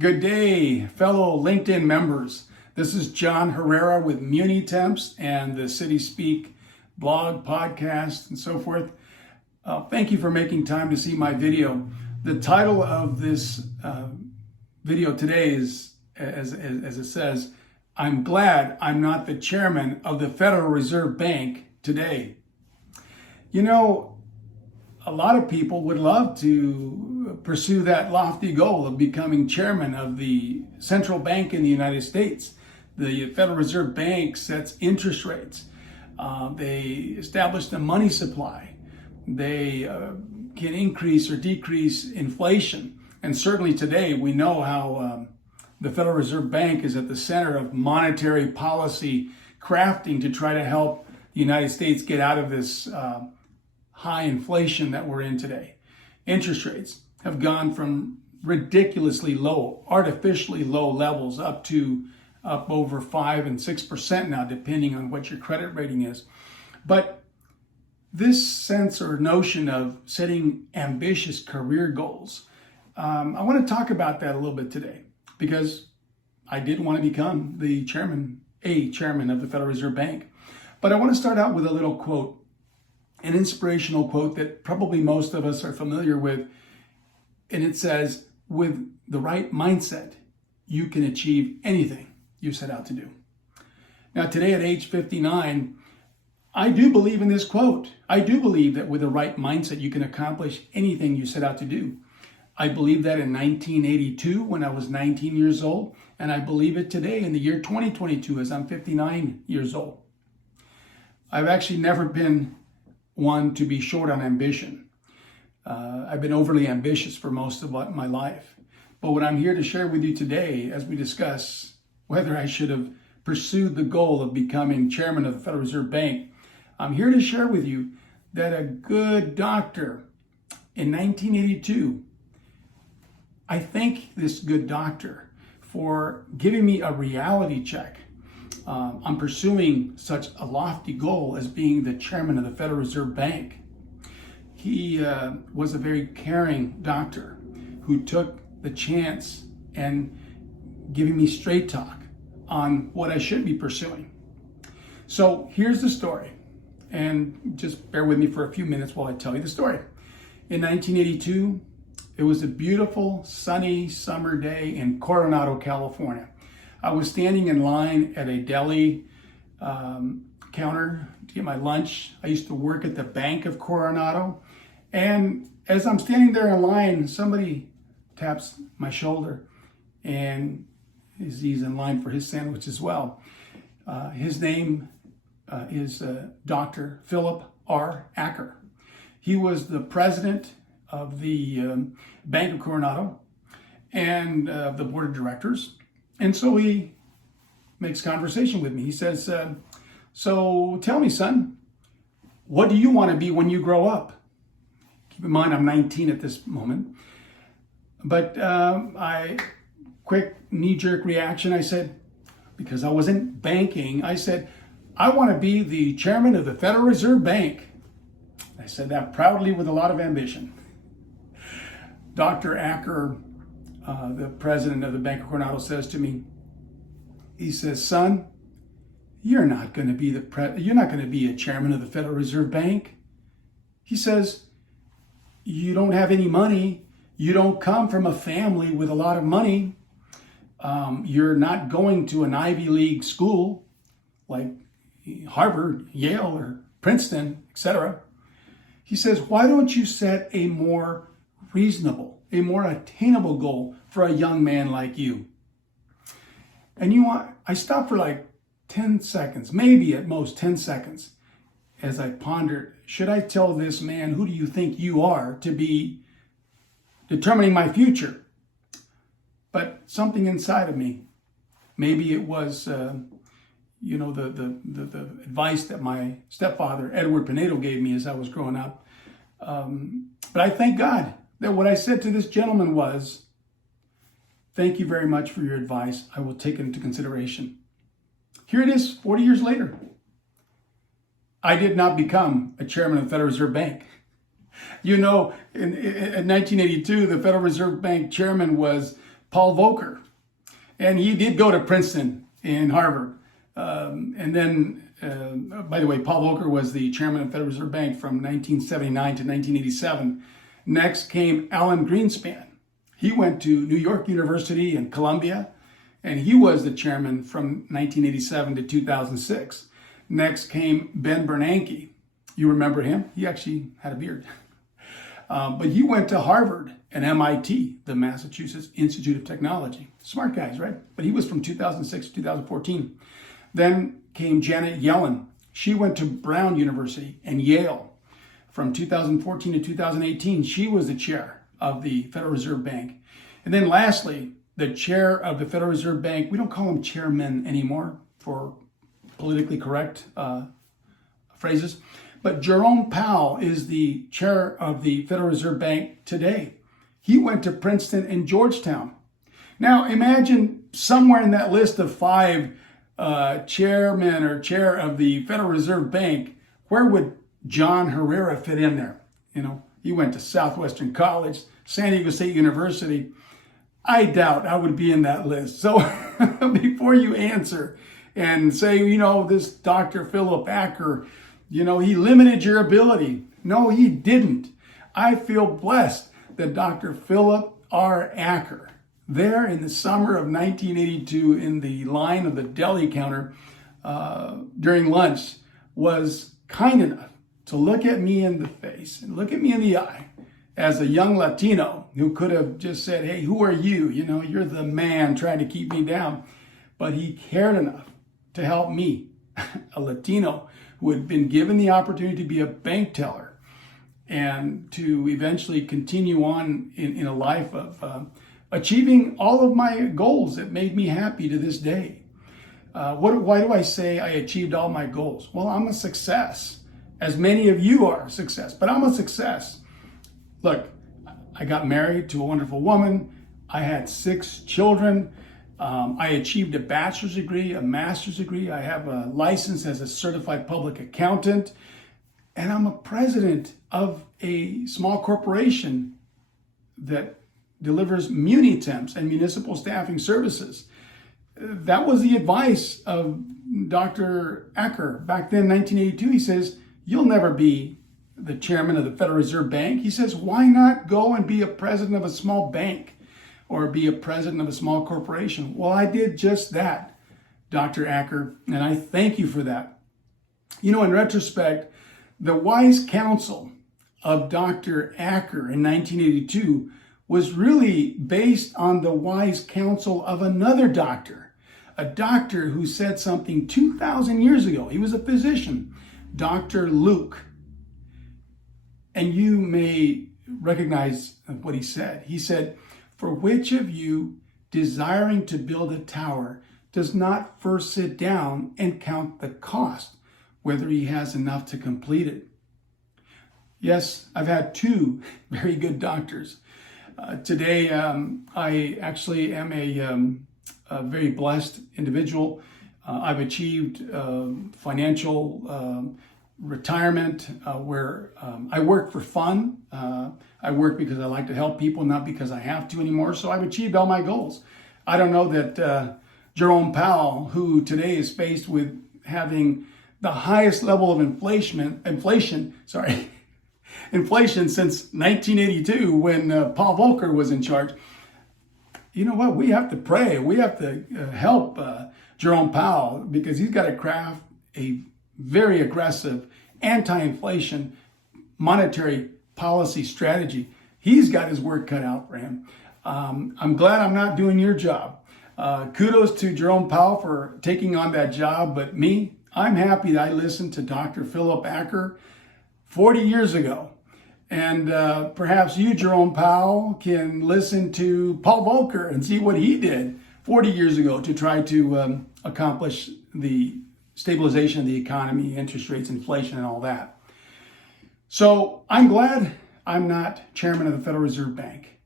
Good day, fellow LinkedIn members. This is John Herrera with Muni Temps and the City Speak blog, podcast, and so forth. Thank you for making time to see my video. The title of this video today is, as it says, I'm glad I'm not the chairman of the Federal Reserve Bank today. You know, a lot of people would love to pursue that lofty goal of becoming chairman of the central bank in the United States. The Federal Reserve Bank sets interest rates. They establish the money supply. They can increase or decrease inflation. And certainly today we know how the Federal Reserve Bank is at the center of monetary policy crafting to try to help the United States get out of this high inflation that we're in today. Interest rates have gone from ridiculously low, artificially low levels up over 5 and 6% now, depending on what your credit rating is. But this sense or notion of setting ambitious career goals, I want to talk about that a little bit today because I did want to become the chairman of the Federal Reserve Bank. But I want to start out with a little quote, an inspirational quote that probably most of us are familiar with. And it says, with the right mindset, you can achieve anything you set out to do. Now, today at age 59, I do believe in this quote. I do believe that with the right mindset, you can accomplish anything you set out to do. I believe that in 1982 when I was 19 years old, and I believe it today in the year 2022 as I'm 59 years old. I've actually never been one to be short on ambition. I've been overly ambitious for most of my life. But what I'm here to share with you today as we discuss whether I should have pursued the goal of becoming chairman of the Federal Reserve Bank, I'm here to share with you that a good doctor in 1982, I thank this good doctor for giving me a reality check on pursuing such a lofty goal as being the chairman of the Federal Reserve Bank. He was a very caring doctor who took the chance and giving me straight talk on what I should be pursuing. So here's the story, and just bear with me for a few minutes while I tell you the story. In 1982, it was a beautiful, sunny summer day in Coronado, California. I was standing in line at a deli counter to get my lunch. I used to work at the Bank of Coronado. And as I'm standing there in line, somebody taps my shoulder and he's in line for his sandwich as well. His name is Dr. Philip R. Akre. He was the president of the Bank of Coronado and the board of directors. And so he makes conversation with me. He says, so tell me, son, what do you want to be when you grow up? Keep in mind, I'm 19 at this moment. But quick knee-jerk reaction, I said, because I wasn't banking, I said, I want to be the chairman of the Federal Reserve Bank. I said that proudly with a lot of ambition. Dr. Akre, the president of the Bank of Coronado, says to me, he says, son, you're not going to be a chairman of the Federal Reserve Bank. He says, you don't have any money. You don't come from a family with a lot of money. You're not going to an Ivy League school like Harvard, Yale, or Princeton, etc. He says, why don't you set a more reasonable, a more attainable goal for a young man like you? And I stopped for like 10 seconds, maybe at most 10 seconds, as I pondered, should I tell this man, who do you think you are, to be determining my future? But something inside of me, maybe it was, the advice that my stepfather, Edward Pinedo, gave me as I was growing up. But I thank God that what I said to this gentleman was, thank you very much for your advice. I will take it into consideration. Here it is, 40 years later. I did not become a chairman of the Federal Reserve Bank. You know, in 1982, the Federal Reserve Bank chairman was Paul Volcker. And he did go to Princeton and Harvard. And then, by the way, Paul Volcker was the chairman of the Federal Reserve Bank from 1979 to 1987. Next came Alan Greenspan. He went to New York University and Columbia, and he was the chairman from 1987 to 2006. Next came Ben Bernanke. You remember him? He actually had a beard. But he went to Harvard and MIT, the Massachusetts Institute of Technology. Smart guys, right? But he was from 2006 to 2014. Then came Janet Yellen. She went to Brown University and Yale. From 2014 to 2018, she was the chair of the Federal Reserve Bank. And then lastly, the chair of the Federal Reserve Bank, we don't call him chairman anymore for politically correct phrases, but Jerome Powell is the chair of the Federal Reserve Bank today. He went to Princeton and Georgetown. Now imagine somewhere in that list of 5 chairmen or chair of the Federal Reserve Bank, where would John Herrera fit in there? You know, he went to Southwestern College, San Diego State University. I doubt I would be in that list. So before you answer and say, you know, this Dr. Philip Akre, you know, he limited your ability. No, he didn't. I feel blessed that Dr. Philip R. Akre, there in the summer of 1982 in the line of the deli counter during lunch, was kind enough to look at me in the face and look at me in the eye as a young Latino who could have just said, hey, who are you? You know, you're the man trying to keep me down. But he cared enough to help me, a Latino who had been given the opportunity to be a bank teller and to eventually continue on in a life of achieving all of my goals that made me happy to this day. Why do I say I achieved all my goals? Well, I'm a success, as many of you are a success, but I'm a success. Look, I got married to a wonderful woman. I had 6 children. I achieved a bachelor's degree, a master's degree. I have a license as a certified public accountant. And I'm a president of a small corporation that delivers muni temps and municipal staffing services. That was the advice of Dr. Akre back then, 1982. He says, you'll never be the chairman of the Federal Reserve Bank. He says, why not go and be a president of a small bank or be a president of a small corporation? Well, I did just that, Dr. Akre, and I thank you for that. You know, in retrospect, the wise counsel of Dr. Akre in 1982 was really based on the wise counsel of another doctor, a doctor who said something 2,000 years ago. He was a physician, Dr. Luke. And you may recognize what he said. He said, for which of you desiring to build a tower does not first sit down and count the cost, whether he has enough to complete it? Yes, I've had 2 very good doctors. Today, I actually am a very blessed individual. I've achieved financial retirement where I work for fun. I work because I like to help people, not because I have to anymore. So I've achieved all my goals. I don't know that Jerome Powell, who today is faced with having the highest level of inflation since 1982 when Paul Volcker was in charge. You know what? We have to pray. We have to help Jerome Powell because he's got to craft a very aggressive anti-inflation monetary policy strategy. He's got his work cut out for him. I'm glad I'm not doing your job. Kudos to Jerome Powell for taking on that job, but me, I'm happy that I listened to Dr. Philip Akre 40 years ago. And perhaps you, Jerome Powell, can listen to Paul Volcker and see what he did 40 years ago to try to accomplish the stabilization of the economy, interest rates, inflation, and all that. So I'm glad I'm not chairman of the Federal Reserve Bank.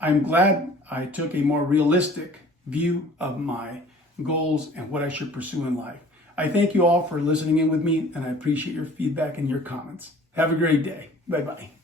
I'm glad I took a more realistic view of my goals and what I should pursue in life. I thank you all for listening in with me, and I appreciate your feedback and your comments. Have a great day. Bye-bye.